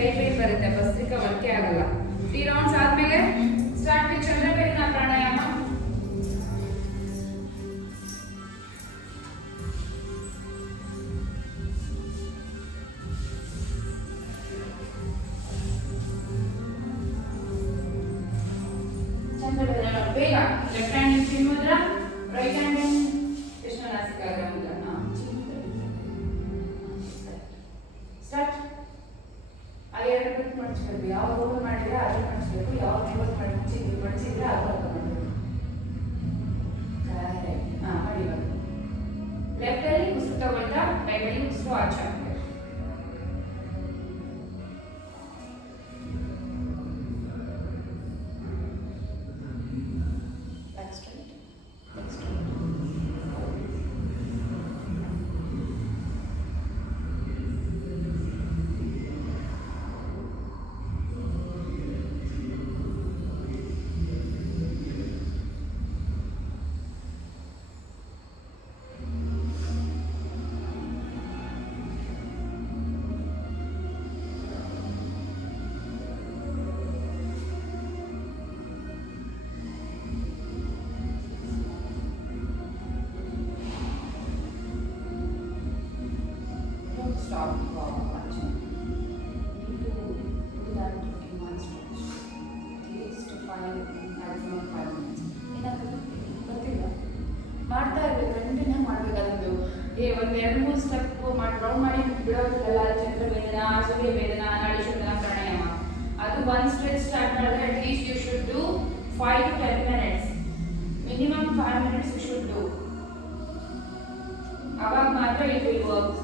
ಕೈ ಪೇನ್ ಬರುತ್ತೆ, ಭಸ್ತ್ರಿಕಾ ವರ್ಕೆ ಆಗಲ್ಲ. 3 ರೌಂಡ್ಸ್ ಆದ್ಮೇಲೆ ಸ್ಟಾರ್ಟ್ ವಿತ್ ಚಂದ್ರಬೇರಿನ ಪ್ರಾಣಾಯಾಮ. ಬೇಗ left hand in chinmudra, right hand in ಕೃಷ್ಣನಾಸಿಕಾಗ್ರ ಮುದ್ರ. ಸ್ಟಾರ್ಟ್. ಆ ಎರಡು ಬಿಟ್ಟು ಮಡಚಬೇಕು. ಯಾವ ಓಪನ್ ಮಾಡಿದ್ರೆ ಅದು ಮಡಚಬೇಕು, ಯಾವ ಕ್ಲೋಸ್ ಮಡಚಿದ್ರೆ ಅದು ಓಪನ್ ಮಾಡಬೇಕು. ಮಾಡಿ ಇವಾಗ ಲೆಫ್ಟ್ ಅಲ್ಲಿ ಉಸಿರು ತಗೊಳ್ತಾ ರೈಟ್ ಅಲ್ಲಿ ಉಸಿರು ಆಚೆ ಹಾಕ್ಬೇಕು. Stop watching. Need to do that in one stretch. At least 5, maximum 5 minutes. ಏನಾದರೂ ಗೊತ್ತಿಲ್ಲ, ಮಾಡ್ತಾ ಇರಬೇಕು, ಕಂಟಿನ್ಯೂ ಮಾಡಬೇಕು. ಅದೊಂದು ಒಂದು 2-3 ಸ್ಟೆಪ್ ಮಾಡಿ ರೌಂಡ್ ಮಾಡಿ ಬಿಡೋದಿಲ್ಲ. ಚಂದ್ರವೇದನ, ಸೂರ್ಯ ವೇದನ, ನಾಡಿ ಶೋಧನ ಪ್ರಾಣಾಯಾಮ, ಅದು ಒಂದು ಸ್ಟ್ರೆಚ್ ಸ್ಟಾರ್ಟ್ ಮಾಡಿದ್ರೆ at least you should do 5 to 10 minutes. Minimum 5 minutes you should do. ಅವಾಗ ಮಾತ್ರ ಇಟ್ ವಿಲ್ ವರ್ಕ್.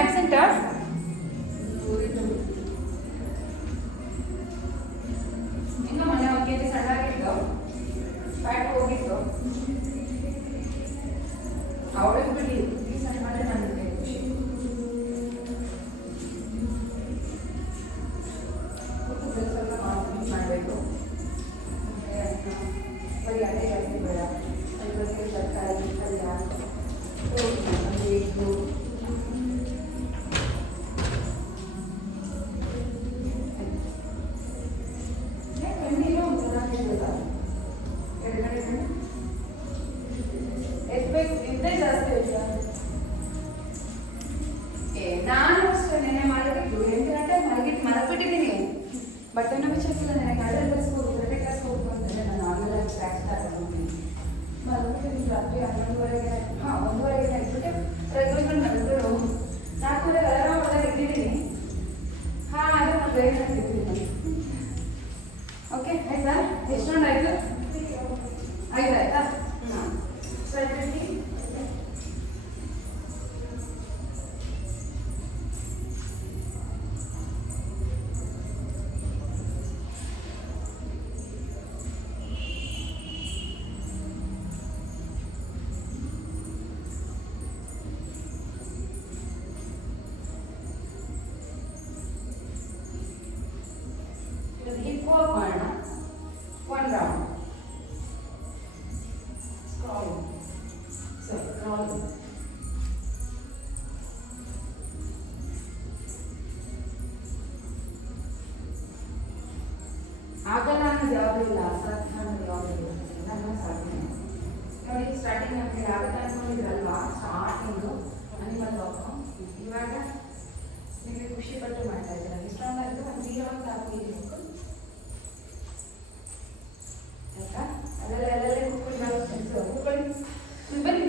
ಆಬ್ಸೆಂಟಾ? ಇನ್ನೂ ಮೊನ್ನೆ 1 kg ಸಣ್ಣ ಆಗಿತ್ತು, ಫ್ಯಾಟ್ ಹೋಗಿತ್ತು. ಅವಳಿಗೆ ಬಿಡಿ ಈ ಸಣ್ಣ ಮಾಡಿದ್ರೆ ನನಗೆ ಖುಷಿ. ಸ್ವಲ್ಪ ಕಾನ್ಸಂಟ್ರೇಟ್ ಮಾಡಬೇಕು. ಬರೀ ಅದೇ ಜಾಸ್ತಿ ಬೇಡ, ಅದಕ್ಕೆ ತರಕಾರಿ ಪಲ್ಯ ಬೇಕು. ನಾನು ಅಷ್ಟೇ ನೆನೆ ಮಾಡಿಬಿಟ್ಟು 8 ಗಂಟೆಗೆ ಮಲಗಿಟ್ಟು ಮಲಗಿಬಿಟ್ಟಿದ್ದೀನಿ. ಬಟ್ಟೆನೂ ಬಿಚ್ಚಿಲ್ಲ, ನನಗೆ ಅಡ್ರೆ ಕ್ಲಾಸ್ಗೆ ಹೋಗ್ಬೇಕು, ರಜೆ ಕ್ಲಾಸ್ಗೆ ಹೋಗ್ಬೇಕು ಅಂತಂದರೆ ನಾನು ಆಮೇಲೆ ಟ್ರ್ಯಾಕ್ ಸ್ಟಾರ್ಟ್ ಮಾಡ್ತೀನಿ. ಮಲಗಿಬಿಟ್ಟಿದ್ದೀನಿ ರಾತ್ರಿ 11:30ಗೆ. 1:30ಗೆ ಇಟ್ಬಿಟ್ಟು ರೆಗ್ಯುಲರ್ ಮಲಗಿದ್ರು 4:30 ಅಲಾರಾಮ್ ಹೊಡೆದಾಗ ಇಟ್ಟಿದ್ದೀನಿ. ಅದು ನಾನು ಬೇರೆ ಇಟ್ಟಿದ್ದೀನಿ. ಓಕೆ ಆಯ್ತಾ? ಎಷ್ಟು ರೌಂಡ್ ಆಯಿತು? 5 ಆಯ್ತಾ? ಸರಿ. ಹಿಪ್ ವಾಕ್ ಮಾಡೋಣ. 1 ರೌಂಡ್ ಸ್ಕ್ರಾಲಿಂಗ್, ಕ್ರಾಲಿಂಗ್. ಆಗಲ್ಲ ಅನ್ನೋದು ಯಾವುದೂ ಇಲ್ಲ, ಅಸಾಧ್ಯ ಅನ್ನೋದು ಯಾವುದೂ ಇಲ್ಲ, ಎಲ್ಲ ಸಾಧ್ಯ. ನೋಡಿ ಸ್ಟಾರ್ಟಿಂಗ್ ನಮಗೆ ಆಗುತ್ತೆ ಅನ್ಕೊಂಡಿದ್ರಲ್ವಾ, ಸ್ಟಾರ್ಟಿಂಗು ಅನಿಮಲ್ ವಾಕ್. ಇವಾಗ ನಿಮಗೆ ಖುಷಿ ಪಟ್ಟು ಮಾಡ್ತಾ ಇದ್ದೀರಾ. ಇಷ್ಟೊಂದು ಆಯಿತು, ಒಂದು 0 ಅಂತ ಹಾಕಿದ್ದೀನಿ ಆಯ್ತಾ? ಅಲ್ಲೆಲ್ಲ ಕೂತ್ಕೊಂಡು ನಾವು ಕೂತ್ಕೊಳ್ಳಿ, ಬನ್ನಿ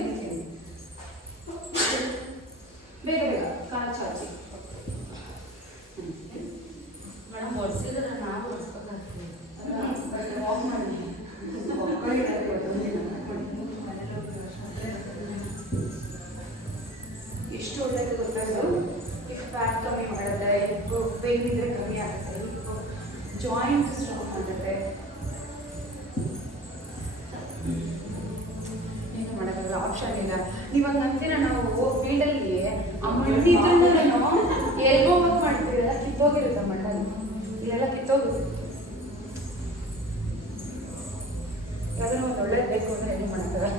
ಬೇಗ ಬೇಗ ಕಾಲು ಚಾಚಿ. ಮೇಡಮ್ ಒಡಿಸಿದ್ರೆ ನಾವು ಒಡಿಸ್ಬೇಕಾಗ್ತದೆ. ವಾಕ್ ಮಾಡಿ ಎಷ್ಟು ಒಳ್ಳೆಯದು ಗೊತ್ತಾಯ್ತು. ಹಿಪ್ ಫ್ಯಾಟ್ ಕಮ್ಮಿ ಮಾಡುತ್ತೆ, ಹಿಪ್ ಪೇನ್ ಇದ್ರೆ ಕಮ್ಮಿ ಆಗುತ್ತೆ, ಹಿಪ್ ಜಾಯಿಂಟ್ ಸ್ಟ್ರಾಂಗ್ ಮಾಡುತ್ತೆ. ಏನು ಮಾಡೋಕ್ಕಾಗಲ್ಲ, ಆಪ್ಷನ್ ಇಲ್ಲ. ಇವಾಗ ನಂತರ ನಾವು ಫೀಲ್ಡಲ್ಲಿ ಆ ಮಣ್ಣು ಇದ್ರೂ ನಾವು ಎಲ್ಬೋ ವರ್ಕ್ ಮಾಡ್ತೀರಲ್ಲ, ಕಿತ್ತೋಗಿರುತ್ತೆ ಮಣ್ಣಲ್ಲಿ, ಇದೆಲ್ಲ ಕಿತ್ತೋಗುತ್ತೆ. ಯಾವ್ದಾದ್ರು ಒಂದು ಒಳ್ಳೇದು ಬೇಕು ಅಂದರೆ ಏನು ಮಾಡ್ತಾರೆ,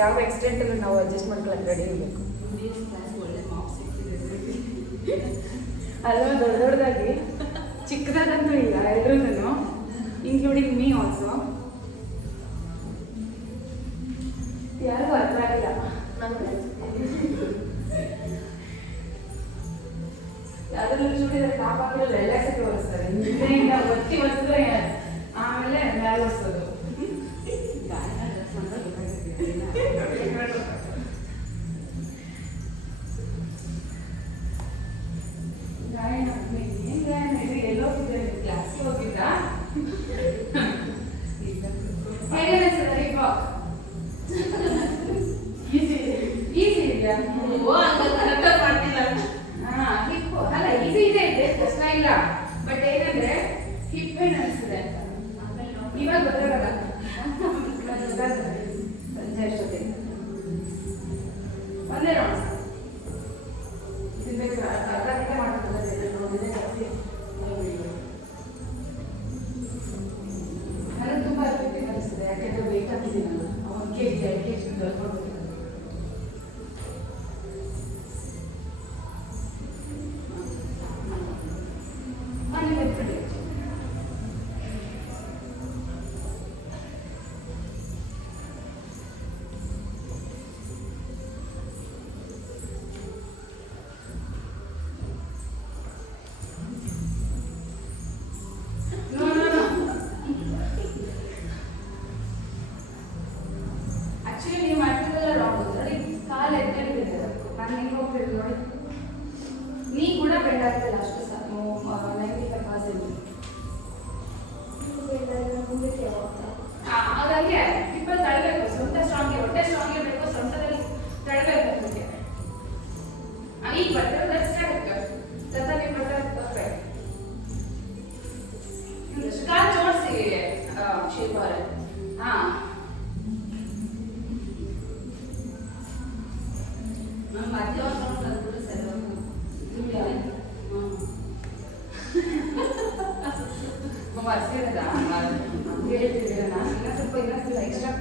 ಯಾವ ಎಕ್ಸ್ಟೆಂಟಲ್ಲೂ ನಾವು ಅಡ್ಜಸ್ಟ್ ಮಾಡ್ಕೊಳ್ಳೋಕೆ ರೆಡಿ ಇರಬೇಕು. ಕ್ಲಾಸ್ ಒಳ್ಳೆ ಮಾರ್ಕ್ಸ್ ಸಿಕ್ಕಿದೆ. ಅಲ್ವಾ ದೊಡ್ಡ ದೊಡ್ಡದಾಗಿ ಚಿಕ್ಕದಾಗಂತೂ ಇಲ್ಲ, ಎಲ್ರೂ ಇನ್ಕ್ಲೂಡಿಂಗ್ ಮೀ ಆಲ್ಸೋ. ಯಾರಿಗೂ ಅರ್ಥ ಆಗಿಲ್ಲ. ಯಾವ್ದಾದ್ರು ಚೂಡಿದ್ರೆ ಟಾಪ್ ಹಾಕಿದ್ರೆ ರಿಲ್ಯಾಕ್ಸ್ ತೋರಿಸ್ತಾರೆ, ಹಿಂದೆಯಿಂದ ಒತ್ತಿ ಒರೆಸಿದ್ರೆ ಆಮೇಲೆ ಮೇಲೆ ಒರೆಸೋದು. ಗಾಯನ ಏನು ಗಾಯನ ಇದು ಎಲ್ಲೋ ಹೋಗಿದ್ದೆ, ಕ್ಲಾಸ್ಗೆ ಹೋಗಿದ್ದ. ಹೇಗೆ ಅನಿಸ್ತದೆ ಹಿಪ್ ವಾಕ್? ಈಸಿ ಇದೆಯಾ? ಮಾಡ್ತಿಲ್ಲ. ಹಿಪ್ ಅಲ್ಲ, ಈಸಿ ಇದೆ, ಕಷ್ಟ ಇಲ್ಲ. ಬಟ್ ಏನಂದ್ರೆ ಹಿಪ್ ಏನು ಅನಿಸ್ತದೆ ಅಂತ ಇವಾಗ ಗೊತ್ತಾಗಲ್ಲ. ಬರ್ಸಿರೋದಾ ಹಂಗೆ ಹೇಳ್ತಿದ್ದೀರ ನಾನು ಇನ್ನೂ ಸ್ವಲ್ಪ ಎಕ್ಸ್ಟ್ರಾ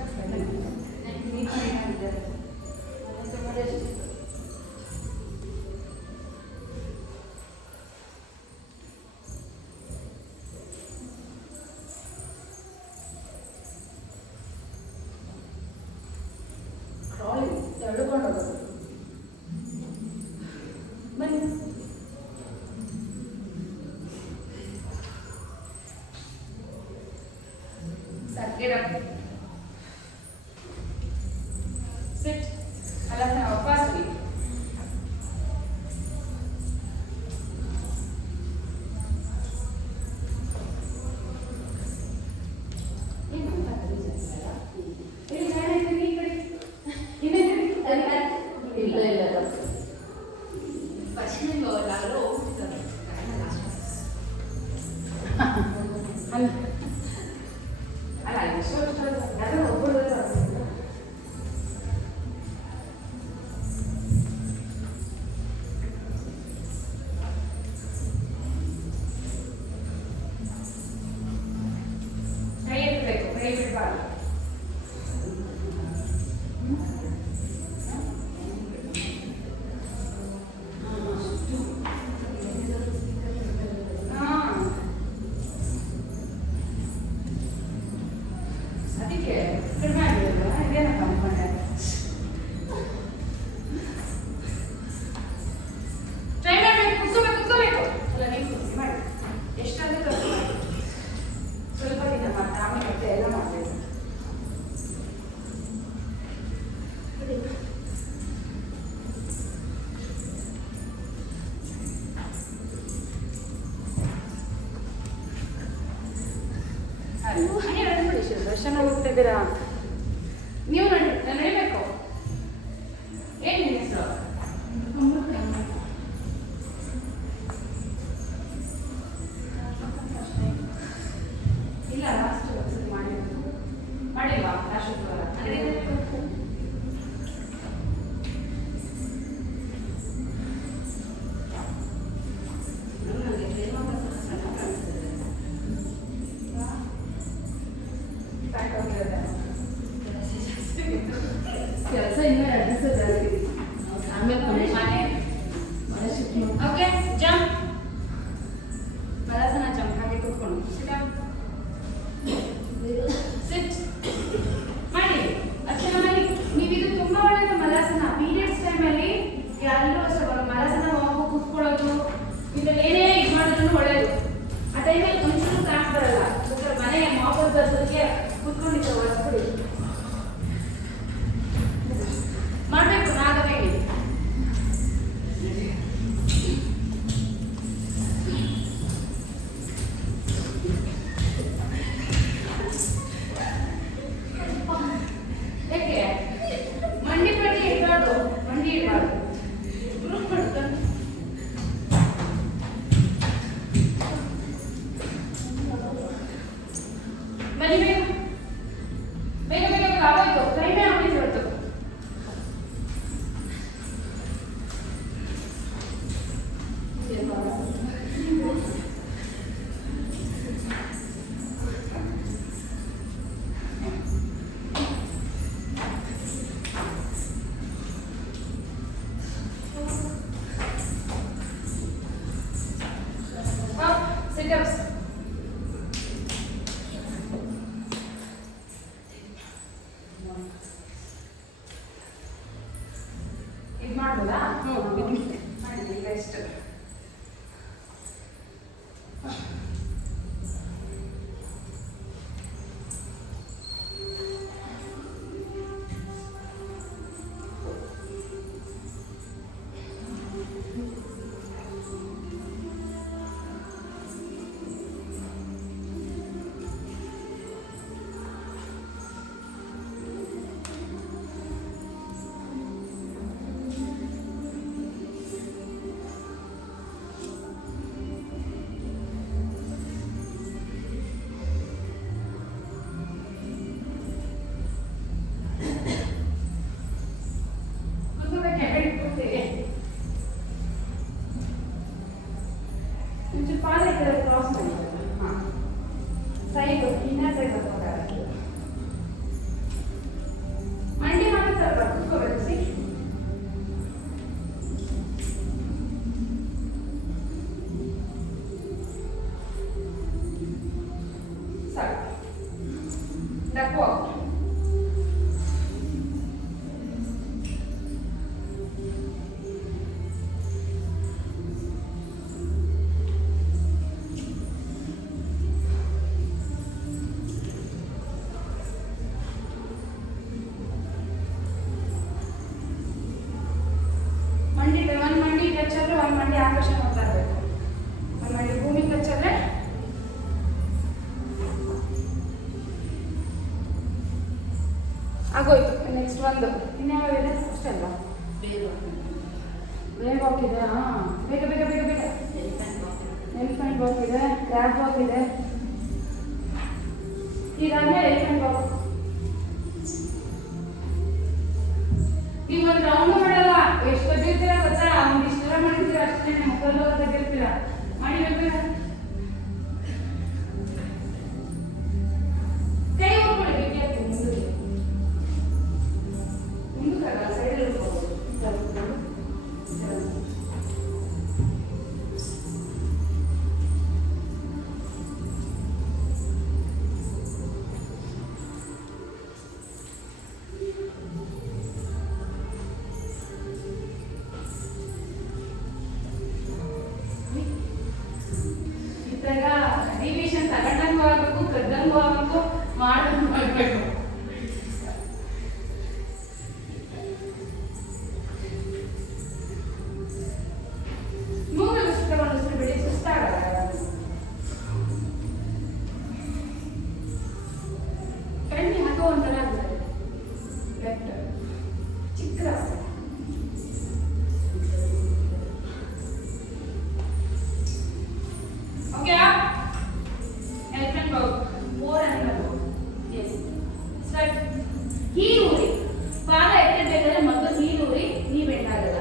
ಟ್ರಾಲಿ ಎಳ್ಕೊಂಡು ಹೋಗೋದು ಬನ್ನಿ get up. Sit. Alasana, fast me. ದರ್ಶನ ಹೋಗ್ತಿದ್ದೀರಾ ನೀವು ನಡಿಬೇಕು ಏನು ನಿಮ್ಮ ಹೆಸರು ಇಲ್ಲ ಲಾಸ್ಟ್ ಮಾಡಿಲ್ವಾ ಲಾಸ್ಟ್ ಕೆಲಸ ಇನ್ನೂ 2 ದಿವಸ ಜಾಸ್ತಿ ಆಮೇಲೆ ಮನೆ ಶಿಫ್ಟ್ ಮಾಡಿ ಓಕೆ ಜಂಪ್ ಮಲಸನ ಜಂಪ್ ಹಾಗೆ ಕೂತ್ಕೊಂಡು ಸಿಟ್ ಮಾಡಿ ಅರ್ಚನ ಮಾಡಿ ನೀವು ಇದು ತುಂಬಾ ಒಳ್ಳೆಯದು ಮಲಸನ ಪೀರಿಯಡ್ಸ್ ಟೈಮಲ್ಲಿ ಎಲ್ಲರೂ ಅಷ್ಟೇ ಮಲಸನ ಹೋಗೋ ಕೂತ್ಕೊಳ್ಳೋದು ಇದರಲ್ಲಿ ಏನೇ ಇದು ಮಾಡೋದು ಒಳ್ಳೆಯದು ಆ ಟೈಮಲ್ಲಿ ಒಂಚೂರು ಕ್ರಾಂಪ್ ಬರಲ್ಲ ಮನೆಗೆ ಮಾಪಲ್ ಬರ್ಸೋದಕ್ಕೆ ಕೂತ್ಕೊಂಡಿದ್ದೆ ಒಳಸ್ಕೊಡಿ ಮಾಡಬೇಕು ನಾಗವೇಣಿ ಏಕೆ ಮಂಡಿ ಪಟ್ಟಿ ಇಡಬಾರ್ದು ಮಂಡಿ ಇಡಬಾರ್ದು ಗ್ರೂಪ್ ಮಾಡ್ಕೊಂಡು ಬನ್ನಿ ಬೇಗ ಬೇಗ ಬೇಗ ಬೇಗ ಆಗೋಯ್ತು ಟೈಮೇ ಆಗ್ಬಿಟ್ಟು ಹೊರತು sit-ups ಇದು ಮಾಡ್ಬೋದಾ ಮಾಡಿ ಬೆಸ್ಟ್ पाल एक क्रॉस ಮಾಡಿ ನೆಕ್ಸ್ಟ್ ಒಂದು ಇನ್ಯಾವಿದೆ ಅಷ್ಟಲ್ಲ ಬೇಗ ವೇವ್ ವಾಕ್ ಇದೆ. ಹಾಂ, ಬೇಗ ಬೇಗ ಬೇಗ ಬೇಗ. ಎಲಿಫೆಂಟ್ ವಾಕ್ ಇದೆ, ಕ್ರ್ಯಾಬ್ ವಾಕ್ ಇದೆ. ಇದಾದ್ಮೇಲೆ ಎಲಿಫೆಂಟ್ ವಾಕ್. ನೀವು ಒಂದು ರೌಂಡ್ ಮಾಡಲ್ಲ, ಎಷ್ಟು ತೆಗಿರ್ತೀರ ಗೊತ್ತಾ? ಒಂದು ಇಷ್ಟು ದೂರ ಮಾಡಿರ್ತೀರ ಅಷ್ಟೇ, ಮುಖದಲ್ಲೂ ತೆಗಿರ್ತೀರ. ಮಾಡಿಬೇಕು. ಕೈ ಹೋಗ್ಕೊಳ್ಳಿ, ಬೇಕಿ ಮುಂದಕ್ಕೆ ಮುಂದಕ್ಕಲ್ಲ, ಸೈಡಲ್ಲಿ ಹೋಗ್ಬೋದು. ರಿವಿಷನ್ ತಗೊಂಡಂಗೂ ಆಗಬೇಕು, ಕದ್ದಂಗೂ ಆಗಬೇಕು, ಮಾಡೋದು ಮಾಡಬೇಕು. ಮೂಗಲು ಸುತ್ತಗೊಂಡು ಬಿಡಿ, ಸುಸ್ತಾಗಲ್ಲ. ಕಣ್ಣಿ ಹಾಕೋ ಒಂಥರ ಆಗ್ತದೆ. ಲೆಫ್ಟ್ ಚಿಕ್ಕ okay. Elephant walk 4 and 4. Yes start. ಹೀರೂರಿ ಪಾದ ಎತ್ತಬೇಕಾದ್ರೆ ಮೊದಲು ಹೀರೂರಿ, ನೀ ಬೆಂಡಾಗಲ್ಲ.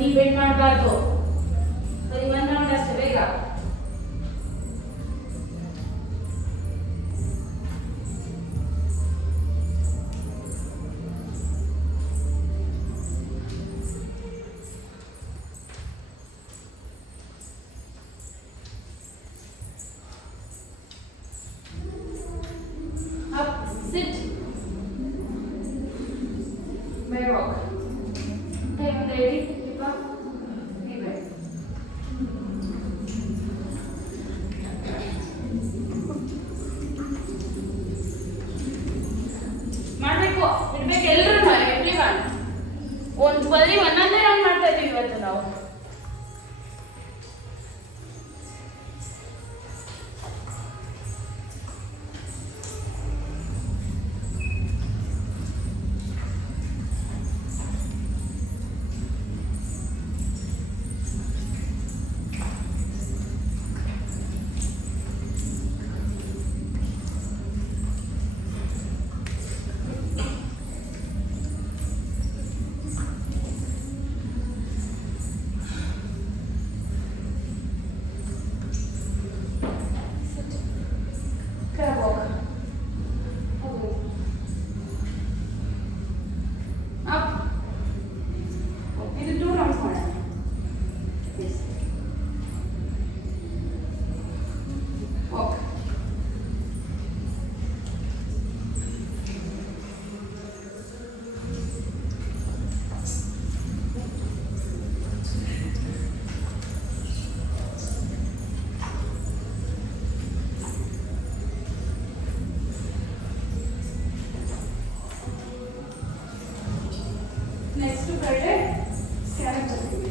ನೀ ಬೆಂಡ್ ಮಾಡಬಾರ್ದು. ಬರೀ ಒಂದು ರೌಂಡ್ ಅಷ್ಟೇ, ಬೇಗ. Up, sit. Bear walk. Take the lady. ಮಾಡಬೇಕು, ಇಡ್ಬೇಕು. ಎಲ್ಲರೂ ಎವ್ರಿವನ್ ಒಂದು ಬರೀ ಒಂದೊಂದೇ ರೌಂಡ್ ಮಾಡ್ತಾ ಇದ್ದೀವಿ ಇವತ್ತು ನಾವು. ನೆಕ್ಸ್ಟ್ ಕಡೆ ಕ್ಯಾರೆಟ್ ಬರ್ತೀವಿ.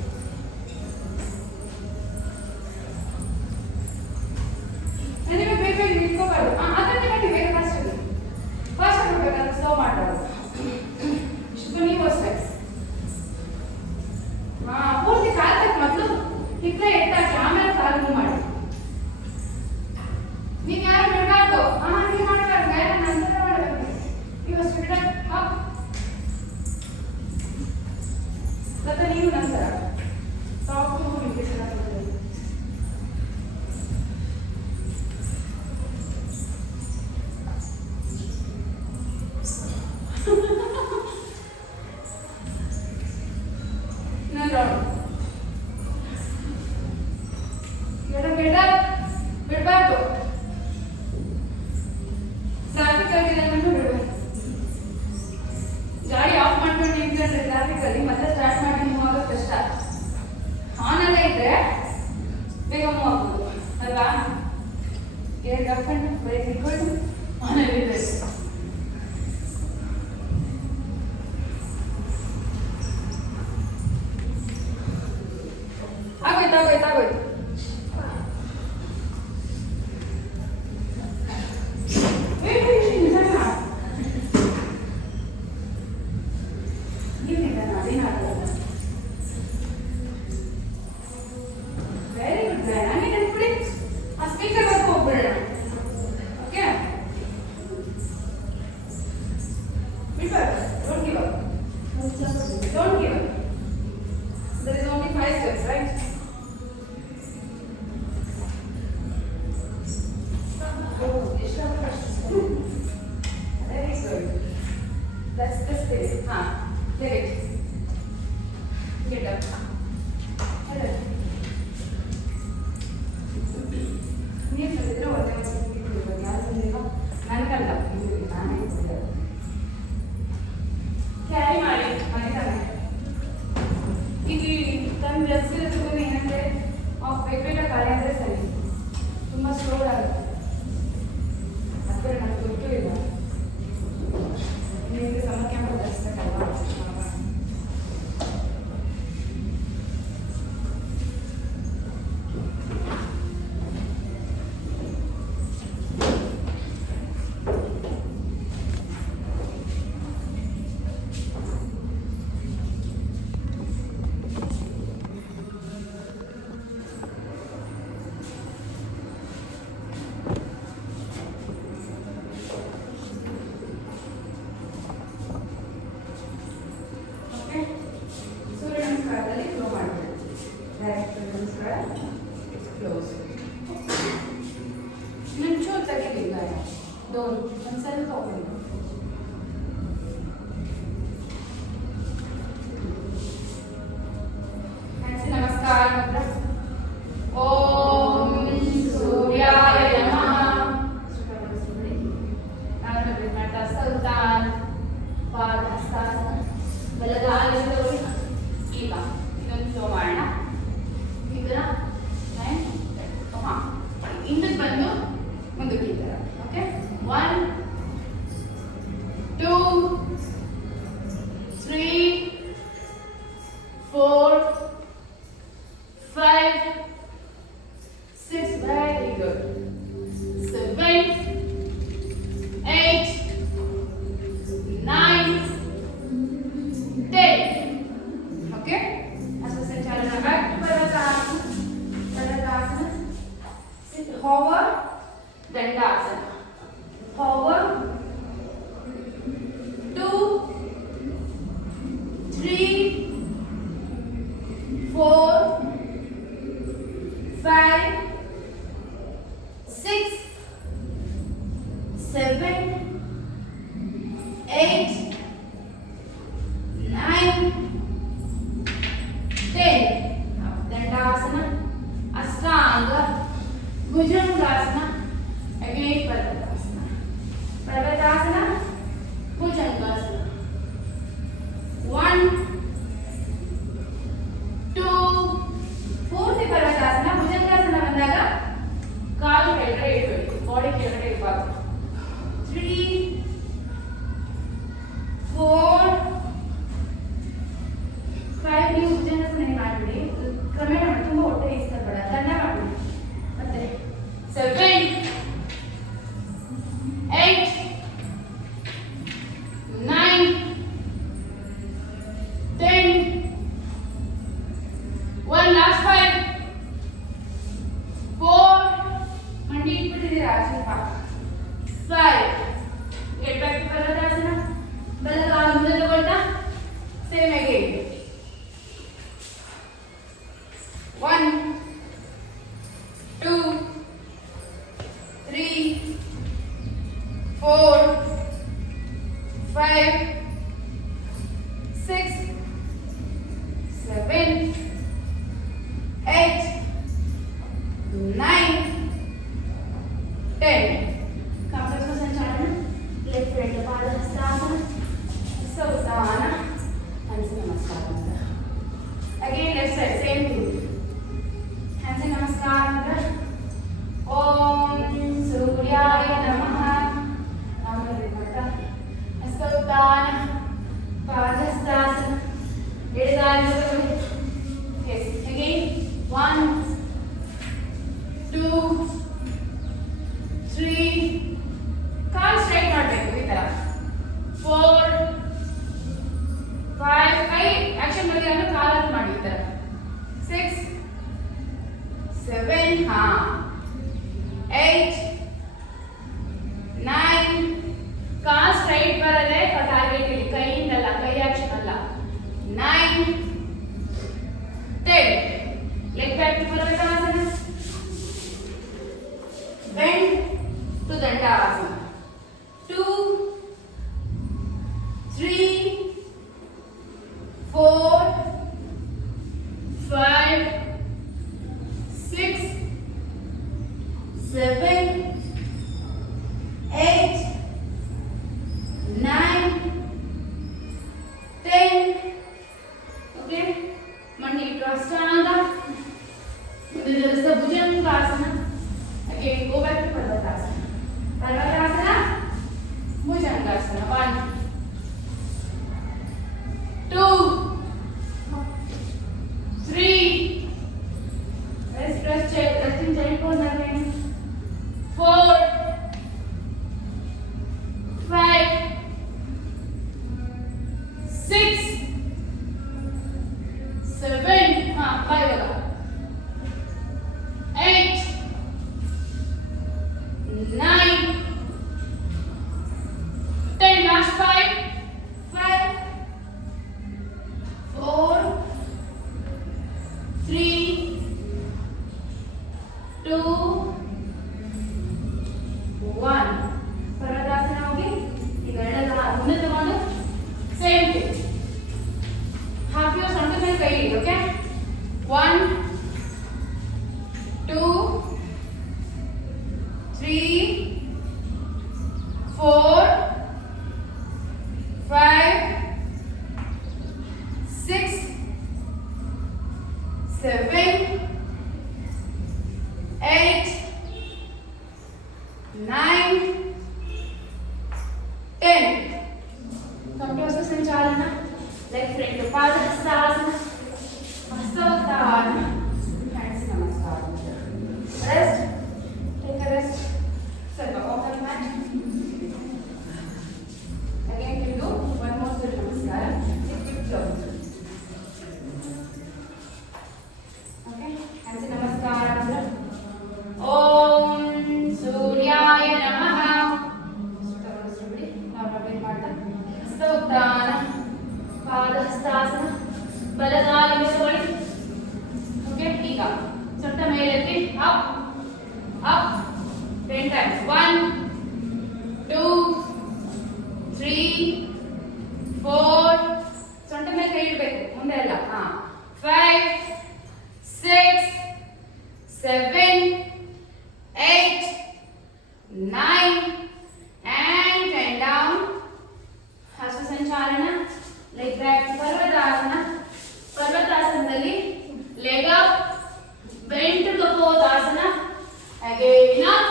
ನನಗೆ ಬೇಗ ನಿಂತ್ಕೋಬಾರ್ದು. ಅದಕ್ಕೆ ಮಾಡಿ ಬೇಗ ಫಾಸ್ಟ್ ಆಗಬೇಕಂದ್ರೆ ಸ್ಲೋ ಮಾಡಬಾರ್ದು. ಇಷ್ಟು ನೀವು ಅಷ್ಟೇ. ಪೂರ್ತಿ ಕಾಲು ತಕ್ಕ ಮೊದಲು ಹಿತ್ತ ಎಟ್ಟಾಕಿ ಆಮೇಲೆ ಕಾಲು ಮೂವ್ ಮಾಡಿ. ನೀವು ಯಾರು ಬಿಡಬಾರ್ದು. ನೀವು ಮಾಡಬಾರ್ದು, ಗಾಯ ನಂತರ ಮಾಡಬೇಕು. ನೀವು ಅಷ್ಟು ಬಿಡ ಮತ್ತೆ ನೀವು ನಂತರ ಸಾಫ್ಟ್ ಇಂಜೆಕ್ಷನ್ ಆಗ್ತದೆ. ಬಿಡಬಾರ್ದು. ಟ್ರಾಫಿಕ್ ಆಗಿದೆ ಬಿಡಬಾರ್ದು. ಬೇಗ ಮೂವ್ ಆಗ್ಬೋದು ಅಲ್ವಾ? ಎರಡು ಹಾಕೊಂಡು ಬರೀ ನಿಂತ್ಕೊಂಡು ಮನೇಲಿರಬೇಕು. ಆಗೋಯ್ತು ಆಗೋಯ್ತು ಆಗೋಯ್ತು. Very good brand. ಹಂಗೆ ನೆನ್ಪಿಡಿ ಆ ಸ್ಪೀಕರ್ ವರ್ಕ್ ಹೋಗ್ಬಿಡೋಣ. Okay don't give up. Don't give up. There is only 5 steps, right? Very good. That's the spirit. Let it. Get up. Hello. ನೀವು ಬಂದಿದ್ರೆ ಒಳ್ಳೆ ಒಂದು ಯಾರು ಬಂದಿಲ್ಲ ನನಗಲ್ಲ ನಾನೇ ಕ್ಯಾರಿ ಮಾಡಿ ಮನೆತಾನೆ. ಈಗ ತನ್ನ ಡ್ರೆಸ್ ಇರೋದಕ್ಕೂ ಏನಂದರೆ ಬೇಗ ಬೇಗ ಖಾಲಿ ಅಂದರೆ ಸರಿ, ತುಂಬ ಸ್ಲೋ ಆಗುತ್ತೆ. ಆದರೆ ನನಗೆ ಗೊತ್ತೂ ಇಲ್ಲ ನಿಮಗೆ ಸಮರ್ ಕ್ಯಾಂಪ್ ಬರೆಸ್ಬೇಕಲ್ವಾ. ಸೂರ್ಯ ನಮಸ್ಕಾರದಲ್ಲಿ ಫ್ಲೋ ಮಾಡಬೇಕು. ಡೈರೆಕ್ಟ್ ನಮಸ್ಕಾರ ಕ್ಲೋಸ್. ಇನ್ನೊಂಚೂರು ತೆಗಿಲಿಲ್ಲ ಡೋರ್ ಒಂದು ಸ್ವಲ್ಪ ಓಪನ್. ಹ್ಯಾಂಡ್ಸ್ ನಮಸ್ಕಾರ ಮಾತ್ರ. ಓಂ ಸೂರ್ಯಾಯ ನಮಃ. ನಾನು ಮಾಡ್ತಾ ಸೌತಾನ್ ಪಾದ ಹಸ್ತಾಸನ ಬಲಗಾಲಿಂದ ಈಗ ಇನ್ನೊಂದು ಫ್ಲೋ ಮಾಡೋಣ. ಇದರ ಹಿಂದಕ್ಕೆ ಬಂದು ಮುಂದಕ್ಕೆ ಈ ಥರ. Okay 1 2 3 4 5 6 very good 7 8 9 10. Okay? Asvasanchalan back to Bharadasana. Bharadasana. Sit, hover, Dandasana. Hover. 2, 3, 4, 5, 6, 7, 8, 9, 10. Dandasana, Ashtanga, Bhujangasana, again Parvatasana. Parvatasana, Bhujangasana. 1, 2, ಪೂರ್ತಿ ಪರ್ವತಾಸನ. ಭುಜಂಗಾಸನ ಬಂದಾಗ ಕಾಲು ಕೆಳಗಡೆ ಇಡಬೇಕು, ಬಾಡಿ ಕೆಳಗಡೆ ಇರಬಾರ್ದು. 3, 4, 5. ನೀವು ಭುಜಂಗಾಸನ ಮಾಡಿಬಿಡಿ, ಕ್ರಮೇಣ ಮಾಡಿ, ತುಂಬ ಹೊಟ್ಟೆ ಇಷ್ಟಪಡ ದಂಡ ಮಾಡಿಬಿಡಿ. ಮತ್ತೆ 7, 8, 9, 10. 1 last 5, 4. ಮಂಡಿ ಇಟ್ಬಿಟ್ಟಿದ್ದೀರಾ ಸ್ವಲ್ಪ. 5. Get back to Parvatasana. ಬಲಗಾಲ ಮುಂದೆ ತಗೊಳ್ತಾ same again. 1, 2, 3, 4, 5, 6, 7, 8, 9, 10. Come to Asvasanchalan. Left hand Padahastasana. Sautana. Hands Namaskar. Again left side, same thing. Hands Namaskar. 7 ಹಾ 8 9 ಕಾಲ್ ಸ್ಟ್ರೈಟ್ ಬರದೆ ಟಾರ್ಗೆಟ್ ಇಲ್ಲಿ ಕೈಯಿಂದಲ್ಲ ಕೈ ಆಕ್ಷನ್ ಅಲ್ಲ 9 10 leg back to Parvatasana bend to Dandasana 2 3 4 5 6 7 8 9 10 okay mandi to ashtanga this is the bhujangasana again go back to parvatasana bhujangasana 1 2 3 resting child pose again 4 5 6 7 हाँ 5 होगा 8 9 10 last 5 4 3 2 1 ಪರ್ವತಾಸನ ಹೋಗಿ ಇವೆರಡನ್ನ ಮುಂದೆ ತಗೊಂಡು ಸೇಮ್ ಥಿಂಗ್ ಹಾಕಿರೋ ಸೊಂಟ ಮೇಲೆ ಕೈ ಇಡಿ ಓಕೆ 1 2 3 4 5 6 7 8 9 10 कंप्यूटर संचालन लेग फ्रंट पादहस्तासन हस्तवक्तासन hands namaskar rest take a rest ಸ್ವಲ್ಪ open mat again you do one more Surya namaskar quick close okay hands ನಮಸ್ಕಾರ ಓಂ ಸೂರ್ಯಾಯ ನಮಃ ಸುತ್ತಮುತ್ತಬಿಡಿ ನಾವು ರಿಪೀಟ್ ಮಾಡ್ತಾ ಹಸ್ತೋತ್ಥಾನ ಪಾದಹಸ್ತಾಸನ ಬಲಗಾಲ ಮೇಲೆ ಓಕೆ ಈಗ ಸೊಂಟ ಮೇಲೆತ್ತಿ ಅಪ್ ಅಪ್ 10 times 1 2 3 4 ಸೊಂಟ ಮೇಲೆ ಕೈ ಇಡಬೇಕು ಮುಂದೆ ಅಲ್ಲ 5 6 7 8 9 and 10 down ಹಸ್ತ ಸಂಚಾಲನ ಲೆಗ್ ಬ್ಯಾಕ್ ಪರ್ವತಾಸನ ಪರ್ವತಾಸನದಲ್ಲಿ leg up bent kapotasana again up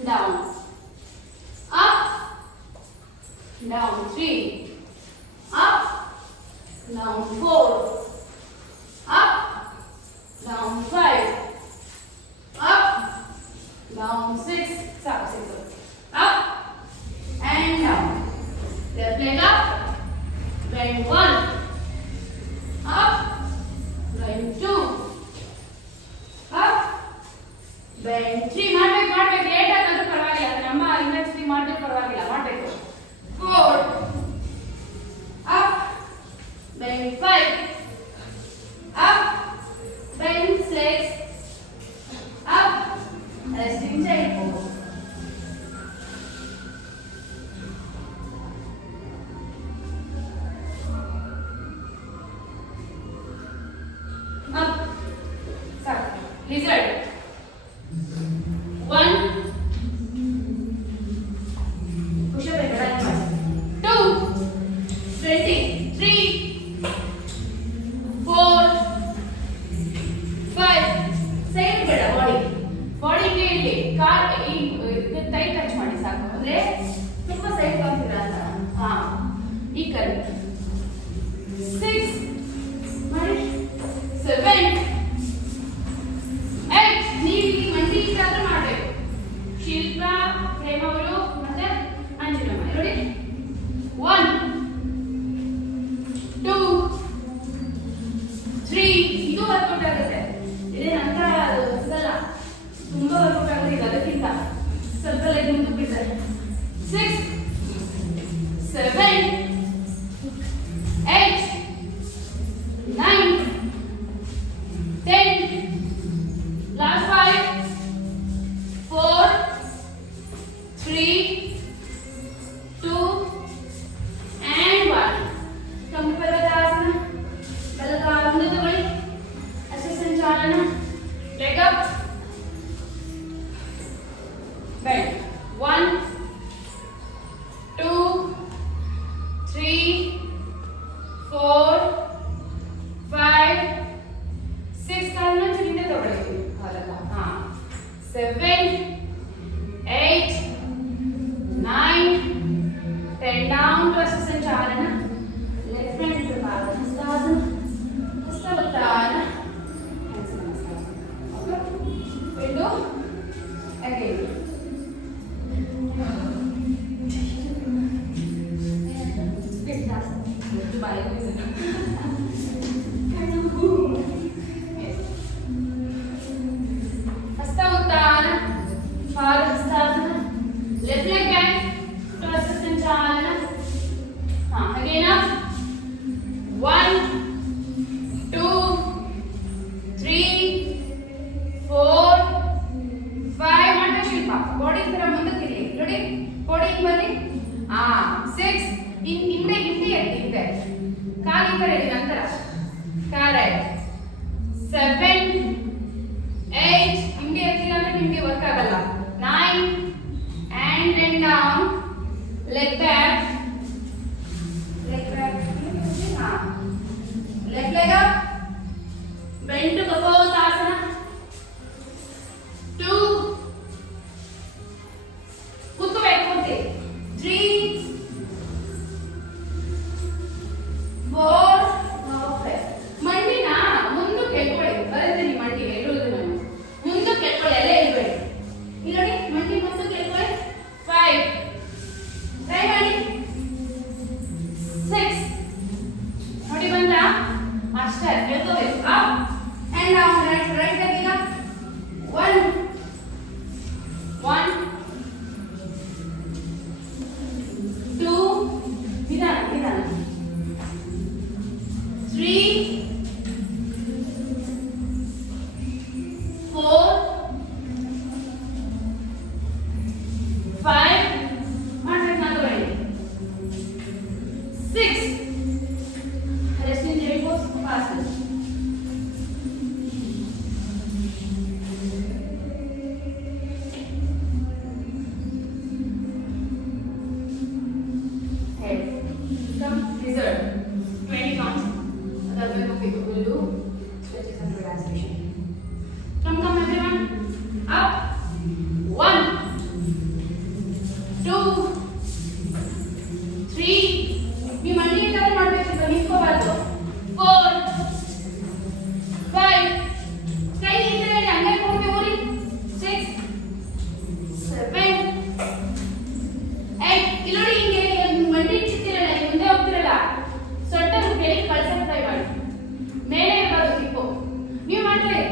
down up down 3 up down 4 up down 5 up down 6 stop 6 up and down left leg up bend 1 up bend 2 up bend 3 ಮಾಡಬೇಕು ಲೇಟ್ ಆದರೂ ಪರವಾಗಿಲ್ಲ ಅದು ನಮ್ಮ intensity ಮಾಡಬೇಕು ಪರವಾಗಿಲ್ಲ ಮಾಡಬೇಕು 4 up bend 5 up bend 6 up resting child pose up start lizard 1 push up and run 2 20 3 4 5 side ಬೇಡ ಬಾಡಿಗೆ ಇಲ್ಲಿ ಕಾರ್ ಈ ಟೈ ಟಚ್ ಮಾಡಿ ಸಾಕು ಅಂದ್ರೆ ತುಂಬಾ ಸೈಡ್ ಕಾಣ್ತೀರಾ ಅಂತ ಈ ಕಡೆ 6 ಮಾಡಿ 7 8 ನೀವು ಮಂಡಿ ಚಾತ್ರ ಮಾಡಬೇಕು ಶಿಲ್ಪ ಪ್ರೇಮ ಅವರು ಮತ್ತೆ ಅಂಜನಮ್ಮ ನೋಡಿ 1 2 3 ಇದು ವರ್ಕೌಟ್ ಆಗುತ್ತೆ ಇದೇನಂತ ಅದು ಹೊಸದಲ್ಲ, ತುಂಬ ವರ್ಕೌಟ್ ಆಗೋದಿಲ್ಲ, ಅದಕ್ಕಿಂತ ಸ್ವಲ್ಪ ಲೈಕ್ ಮುಂದಕ್ಕೆ ಬಿಡ್ತಾರೆ. 6 7 8 9 10 last 5 4 3 2 and 1. ಕಂಬಿ ಪರ್ವತಾಸನ. ಬಲಗಾಲ ಮುಂದೆ ತಗೊಳ್ಳಿ. ಅಷ್ಟೇ ಸಂಚಾಲನ. leg up. Bend. 1 2 3 4 5 6 ಕಾಲನ್ನ ಹಿಂದೆ ತಗೊಳ್ಳಿ. ಕಾಲನ್ನ 7 8 9 10 down to ಅಷ್ಟೇ ಸಂಚಾಲನ. ಲೆಫ್ಟ್ ಹ್ಯಾಂಡ್ ಟು ಪಾದ ಹಸ್ತಾಸನ. ಹಸ್ತೋತ್ಥಾನ. ಓಕೆ, ಇದು again. Hastotthana, pada hastasana. Left leg back to ಅಷ್ಟೇ ಸಂಚಾಲನ. Again up. 1 2 3 4 5 ಮಾಡ್ತಾ ಶಿಲ್ಪ. ಬಾಡಿ ತರ ಮುಂದಕ್ಕೆ ಇರಲಿ ನೋಡಿ. ಬಾಡಿ ಬನ್ನಿ. 6 ಹಿಂದೆ ಹಿಂದೆ ಕಾಲಿ ತರ ಇದೆ ನಂತರ. ಕರೆಕ್ಟ್. 7 8 ಹಿಂದೆ ಎತ್ತಿಲ್ಲ ಅಂದ್ರೆ ನಿಮಗೆ ವರ್ಕ್ ಆಗಲ್ಲ. 9 and then down. Leg back. Left leg up. Bend to Kapotthasana. 2 ಕೂತ್ಕೋಬೇಕು. 3 4 ಮಂಡಿನ ಮುಂದಕ್ಕೆ ಎಳ್ಕೊಳ್ಳಿ. ಬರುತ್ತೆ ಮಂಡಿ ಎಳ್ಳುವುದು. ನಾನು ಮುಂದಕ್ಕೆ ಎಳ್ಕೊಳ್ಳಿ, ಎಲ್ಲ ಎಳ್ಬೇಡಿ. ಇಲ್ಲಿ ನೋಡಿ, ಮಂಡಿ ಮುಂದಕ್ಕೆ ಎಳ್ಕೊಳ್ಳಿ. 5 ಟ್ರೈ ಮಾಡಿ. 6 ನೋಡಿ ಬಂದ ಅಷ್ಟೇ. ಎಳ್ಕೋಬೇಕು. Up and down. Right leg ಈಗ 1 1 2 ನಿಧಾನ 3 4 5 ಮಾಡ್ಬೇಕು ನಾನು ಹೇಳಿ. 6 rest in the pose fast. Head. Come reserve. 20 counts. Then okay, we'll do stretches and relaxation. Come everyone. Up. 1 2 3 ನೀವು ಮಂಡಿ ತರ ಮಾಡಬೇಕು, ನಿಂತ್ಕೋಬಾರ್ದು. 4 5 ಕೈ ಈ ತರ ಹಂಗೆ ಕೊಡ್ತೀವಿ ಊರಿ. 6 7 8 ಇಲ್ಲಿ ನೋಡಿ, ಹಿಂಗೆ ಮಂಡಿ ಇಟ್ಟಿರ್ತೀರಲ್ಲ, ಮುಂದೆ ಹೋಗ್ತಿರಲ್ಲ, ಸೊಟ್ಟ ಕೆಳಗೆ ಕಳ್ಸಕ್ಕೆ ಟ್ರೈ ಮಾಡಿ. ಮೇಲೆ ಇರಬಾರ್ದು ಹಿಪ್ಪು. ನೀವು ಮಾಡ್ತಾರೆ.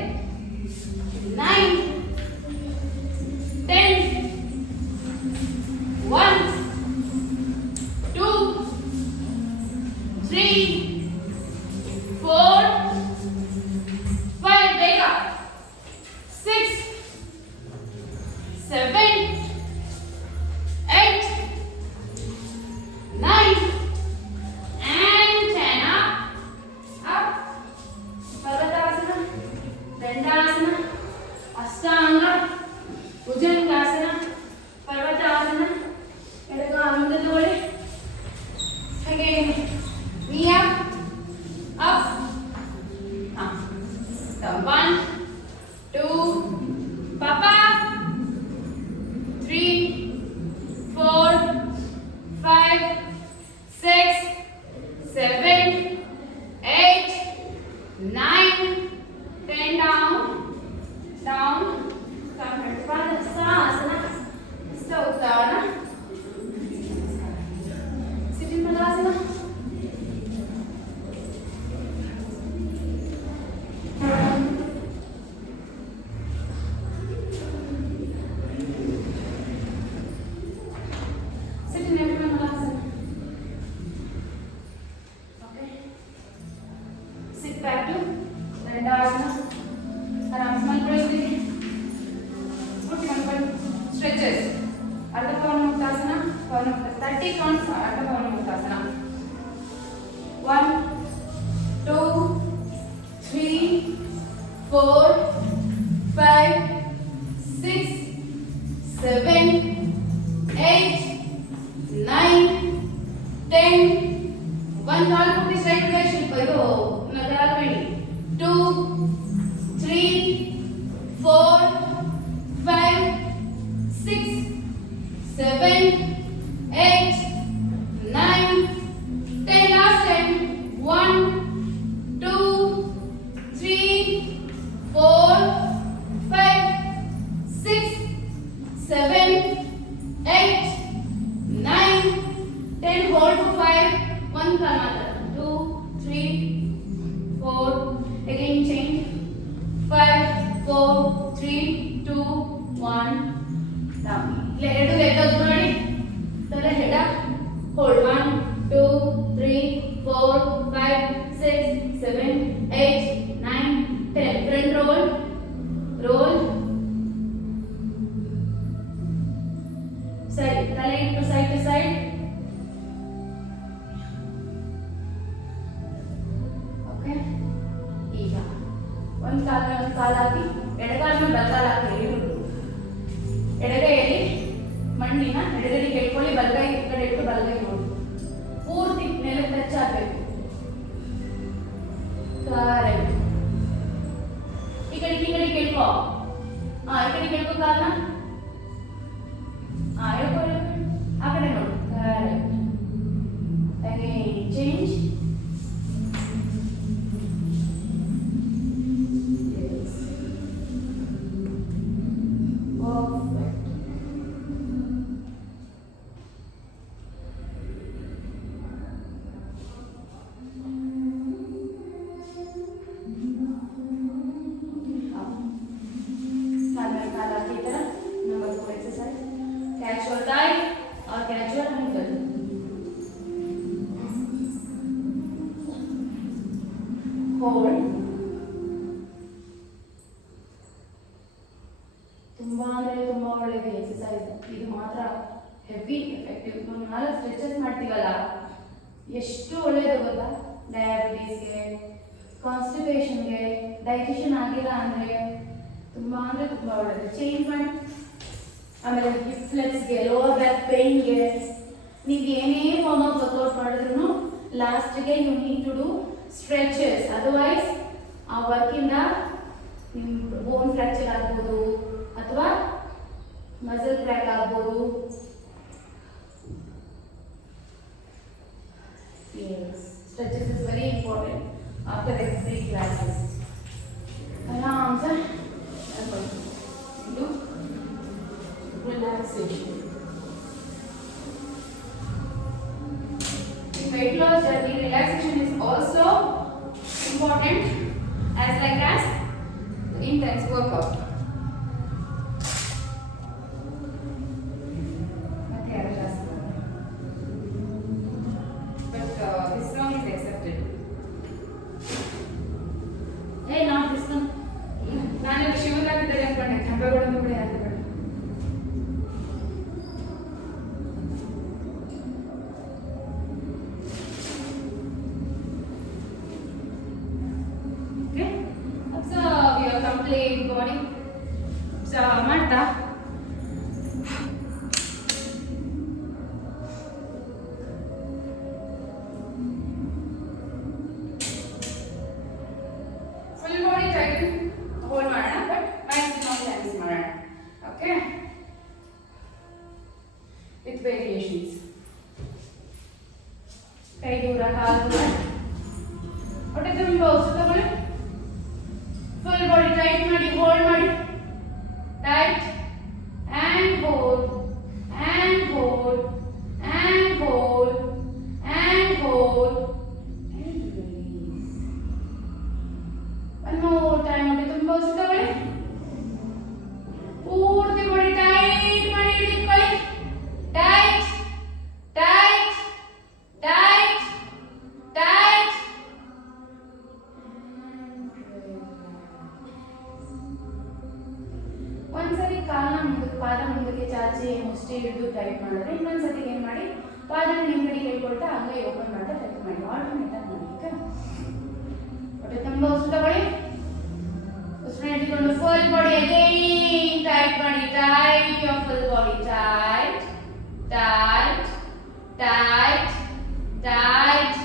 9 10 1 2 3 4 5 ಬೇಗ. 6 7 8 9 and 10. Up. ಪರ್ವತಾಸನ, ದಂಡಾಸನ, ಅಷ್ಟಾಂಗ, ಭುಜಂಗಾಸನ, ಪರ್ವತಾಸನ. ಎಡಗಾಲ ಮುಂದೆ ತಗೊಳ್ಳಿ. ಹಾಗೆ knee up. Up. 1 2 papa. 3 4 5 6 7 8 9 10 down. Come Padhasana. Stotthana. Sit in Padhasana. ಆರಾಮ್ ಮಲ್ಕೊಳ್ಳಿ. ಪುಟ್ ಮಲ್ಕೊಳ್ಳಿ. ಸ್ಟ್ರೆಚಸ್ ಅರ್ಧ ಪವನ ಮುಕ್ತಾಸನ, 30 ಕೌಂಟ್ಸ್ ಅರ್ಧ ಪವನ ಮುಕ್ತಾಸನ. 1 2 3 4 5 6 7 8 9 10. One call put this right leg shift by the nagaral bending. 2 3 4 5 6 7 8 9 10. Last time. 1 2 3 4 5 6 7 8 9 10. Hold to 5. 1 another. 2 3 4. Again change. 5 4 3 2 1. Down. Leg up ಮಾಡಿ. ತಲೆ head up. Hold. 1 2 3 4 5 6 7 8 9 10. Front roll. Roll. Side. ತಲೆ to side to side. Okay. ಈಗ ಒಂದು ಕಾಲ ಹಾಕಿ ಎಡಗಾಲನ ಬಲಗಾಲ ಹಾಕಿ ಇಳಿದು ಎಡಗೈಯಲ್ಲಿ ಮಣ್ಣಿನ ಎಡಗಡೆ ಕೆಳ್ಕೊಳ್ಳಿ, ಬಲಗೈ ಈ ಕಡೆ ಇಟ್ಟು ಬಲಗೈ ನೋಡಿ ಪೂರ್ತಿ ನೆಲ ಟಚ್ ಆಗಬೇಕು. ಕರೆಕ್ಟ್. ಈ ಕಡೆ ಕೇಳ್ಕೊ. ಈ ಕಡೆ ಕೇಳ್ಕೊ ಕಾಲನ. ಎಳ್ಕೊ ಆ ಕಡೆ ನೋಡು. Correct. Again change. Catch your thigh or catch your ankle. Hold. ತುಂಬಾ ಅಂದ್ರೆ ತುಂಬಾ ಒಳ್ಳೆಯದು ಎಕ್ಸರ್ಸೈಸ್. ಇದು ಮಾತ್ರ ಹೆವಿ ಎಫೆಕ್ಟಿವ್. ನಾವು 4 ಸ್ಟ್ರೆಚಸ್ ಮಾಡ್ತೀವಲ್ಲ, ಎಷ್ಟು ಒಳ್ಳೆಯದು ಗೊತ್ತಾ? ಡಯಾಬಿಟೀಸ್ಗೆ, ಕಾನ್ಸ್ಟಿಪೇಷನ್ಗೆ, ಡೈಜೆಷನ್ ಆಗಿಲ್ಲ ಅಂದರೆ ತುಂಬಾ ಅಂದರೆ ತುಂಬ ಒಳ್ಳೆಯದು. ಚೇಂಜ್ ಮಾಡಿ. ಆಮೇಲೆ ಹಿಪ್ ಫ್ಲೆಕ್ಸ್ಗೆ, ಲೋವರ್ ಬ್ಯಾಕ್ ಪೇನ್ಗೆ, ನೀವು ಏನೇ ಫಾರ್ಮ್ ಆಫ್ ವರ್ಕೌಟ್ ಮಾಡಿದ್ರು ಲಾಸ್ಟ್ಗೆ you need to do stretches. Otherwise ಆ ವರ್ಕಿಂದ ನಿಮ್ಮ ಬೋನ್ ಫ್ರ್ಯಾಕ್ಚರ್ ಆಗ್ಬೋದು ಅಥವಾ ಮಸಲ್ ಕ್ರ್ಯಾಕ್ ಆಗ್ಬೋದು. Stretches is very important after every classes. ಆರಾಮ್ಸೆ ಇದು relaxation. In weight loss journey, relaxation is also important as like as intense workout. But this song is accepted. Hey, not this one. ನಾನು ಶಿವರಾಗಿದ್ದರೆ ಅನ್ಕೊಂಡೆ ಕೆಂಪೇಗೌಡನ ಕೂಡ ಯಾರು complete body. So ಮಾಡ್ತಾ full body tight hold ಮಾಡೋಣ, but maximum times ಮಾಡೋಣ. Okay, with variations. ಕೈ ದೂರ, ಕಾಲು ದೂರ, ಹೊಟ್ಟೆ ತುಂಬ ಉಸಿರು ತಗೊಳ್ಳಿ. Full body tight ಮಾಡಿ, hold ಮಾಡಿ, tight and hold and hold and hold and hold and release. One more time. ಹೊಟ್ಟೆ ತುಂಬ ಉಸಿರು ತಗೊಳ್ಳಿ. ಪೂರ್ತಿ ಬಾಡಿ ಟೈಟ್ ಮಾಡಿ ಹಿಡಿದುಕೊಳ್ಳಿ. Tight tight tight tight. ಆಚೆ ಮುಷ್ಟಿ ಹಿಡಿದು ಟೈಟ್ ಮಾಡಿದ್ರೆ ಇನ್ನೊಂದ್ಸತಿ ಏನು ಮಾಡಿ ಪಾದನ ಹಿಂಗಡಿ ಹೇಳ್ಕೊಳ್ತಾ ಅಂಗೈ ಓಪನ್ ಮಾಡ್ತಾ ಟೈಟ್ ಮಾಡಿ ಆಲ್ಟರ್ನೇಟ್ ಆಗಿ ಮಾಡಿ ಈಗ ಹೊಟ್ಟೆ ತುಂಬ ಉಸಿರು ತಗೊಳ್ಳಿ ಉಸಿರು ಹಿಡಿದುಕೊಂಡು ಫುಲ್ ಬಾಡಿ ಅಗೇನ್ ಟೈಟ್ ಮಾಡಿ tight your full body tight tight tight tight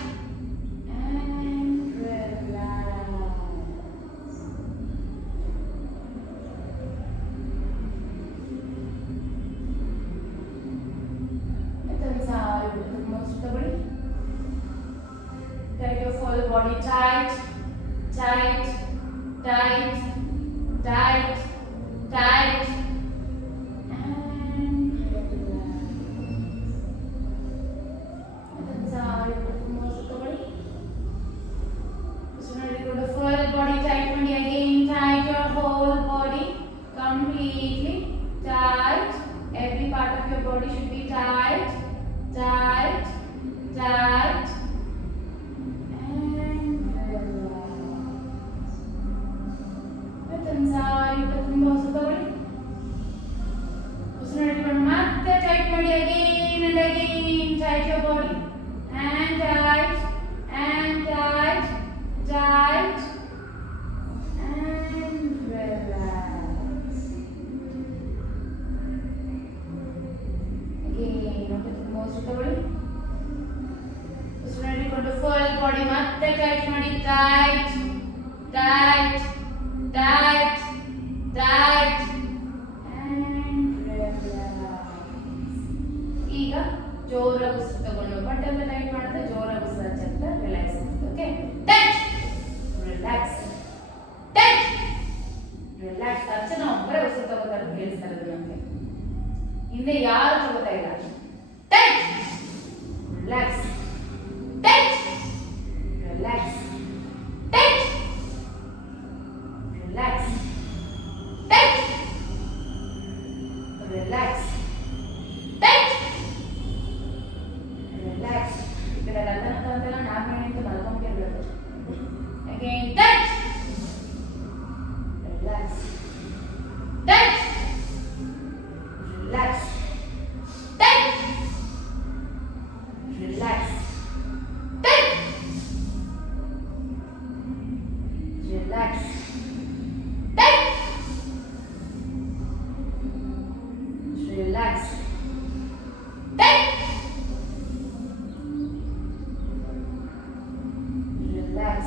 Take your full body tight, tight, tight, tight, tight, and full body tight. Again, tight your whole body completely tight. Every part of your body should be tight, tight, tight. ಮತ್ತೆ tight ಮಾಡಿ again and again tight your body and tight tight and relax again most ತಗೊಳ್ಳಿ ಉಸಿರು ಹಿಡಿಕೊಂಡು full body ಮತ್ತೆ tight ಮಾಡಿ tight tight tight tight ಈಗ ಜೋರಾಗಿ ಉಸಿರು ತಗೊಂಡು ಬಟ್ಟೆಲ್ಲ ಟೈಟ್ ಮಾಡಿದ್ರೆ ಜೋರಾಗಿ ಉಸಿರು ಹಚ್ಚಂತ ರಿಲ್ಯಾಕ್ಸ್ ಆಗುತ್ತೆ okay touch relax touch relax Archana ಒಬ್ಬರೇ ಉಸಿರು ತಗೋತಾರೆ ಕೇಳಿಸ್ತಾ ಇರೋದು ನಮಗೆ ಹಿಂದೆ ಯಾರು ತಗೋತಾ ಇಲ್ಲ touch relax touch relax touch relax touch relax Again, touch. Relax. Touch. Relax. Touch. Relax. Touch. Relax. Touch. Relax. Touch. Relax.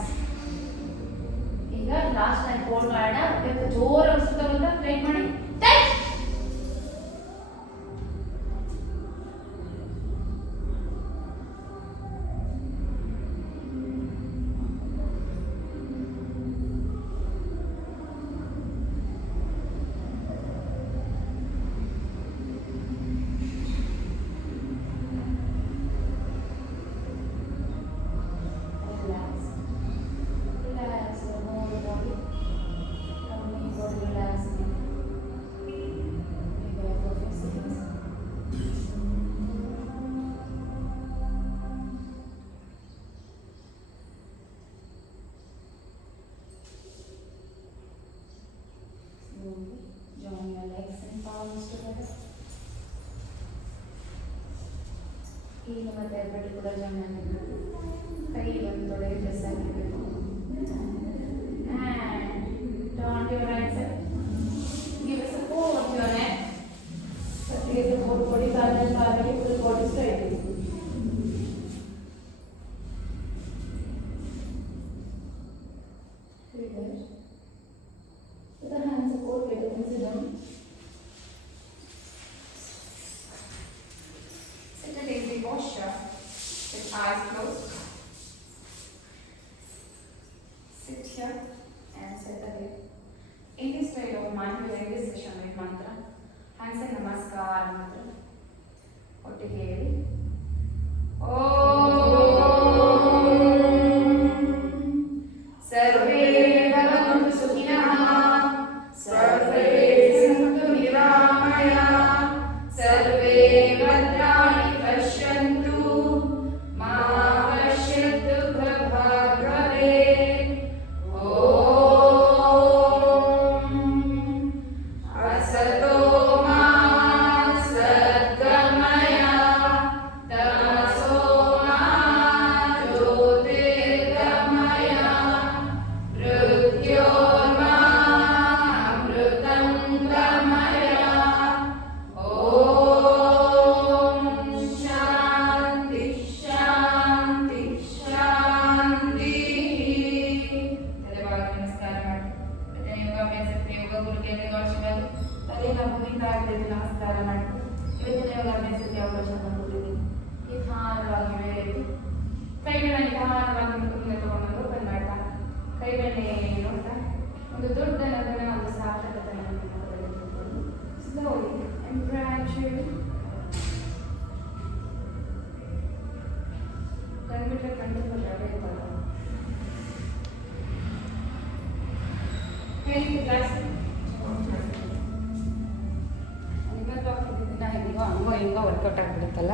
ಈಗ ಲಾಸ್ಟ್ ಟೈಮ್ ಹೋಲ್ಡ್ ಮಾಡೋಣ ಮತ್ತೆ ಜೋರ ಉಸಿರು ತಗೊಂಡು ಟ್ರೈ ಮಾಡಿ touch join your legs and palms together. ಈಗ ಮತ್ತೆ ಎರಡು ಕೂಡ ಜಾಯಿನ್ ಆಗಿರಬೇಕು ಕೈ ಒಂದು ತೊಡೆ ಪ್ರೆಸ್ ಆಗಿರಬೇಕು and turn to your right side. Give a support to your neck. Get the whole body parallel, full body straight. Reverse. With the hand support, get the sit down. Sit in lazy posture with eyes closed. Sit here and set away. In this way of mind, we end this session with mantra. Hands and namaskar mantra. ಒಟ್ಟಿಗೆ ಹೇಳಿ ಸರ್ವೇ ಭವಂತು ಸುಖಿನಃ ಸರ್ವೇ ಸಂತು ನಿರಾಮಯಾಃ ಸರ್ವೇ ಭದ್ರಾಣಿ ಪಶ್ಯಂತು ಮಾ ಪಶ್ಯಂತು ಪ್ರಭಾತ್ ಭವೇತ್ ಓಂ ಅಸತೋ ಮಾ ಕೆನ್ನೆ ಘೋಷವಾಗಿ ತಲೆನ ಭೂಮಿತ ಆಗಬೇಕು ನಮಸ್ಕಾರ ಮಾಡಿ ಇವತ್ತಿನ ಯೋಗ ಅಭ್ಯಾಸಕ್ಕೆ ಅವಕಾಶ ಮಾಡಿಕೊಟ್ಟಿದ್ದೀನಿ ನಿಧಾನವಾಗಿ ಮೇಲೆ ಎದ್ದು ಕೈಗಳನ್ನ ನಿಧಾನವಾಗಿ ಮುಂದೆ ತಗೊಂಡು ಓಪನ್ ಮಾಡ್ತಾ ಕೈಗಳನ್ನೇ ನೋಡ್ತಾ ಒಂದು ದೊಡ್ಡ ನಗರ ಒಂದು ಸಾರ್ಥಕತೆಯನ್ನು ತೆಗೆದುಕೊಂಡು ಸ್ಲೋಲಿ ಆ್ಯಂಡ್ ಗ್ರ್ಯಾಜುಯಲಿ ಕಣ್ಬಿಟ್ರೆ ಕಣ್ಣು ಇರ್ತಲ್ಲ ಹೇಳಿ ಕ್ಲಾಸ್ ಹೆಂಗೋ ವರ್ಕೌಟ್ ಆಗಿಬಿಡುತ್ತಲ್ಲ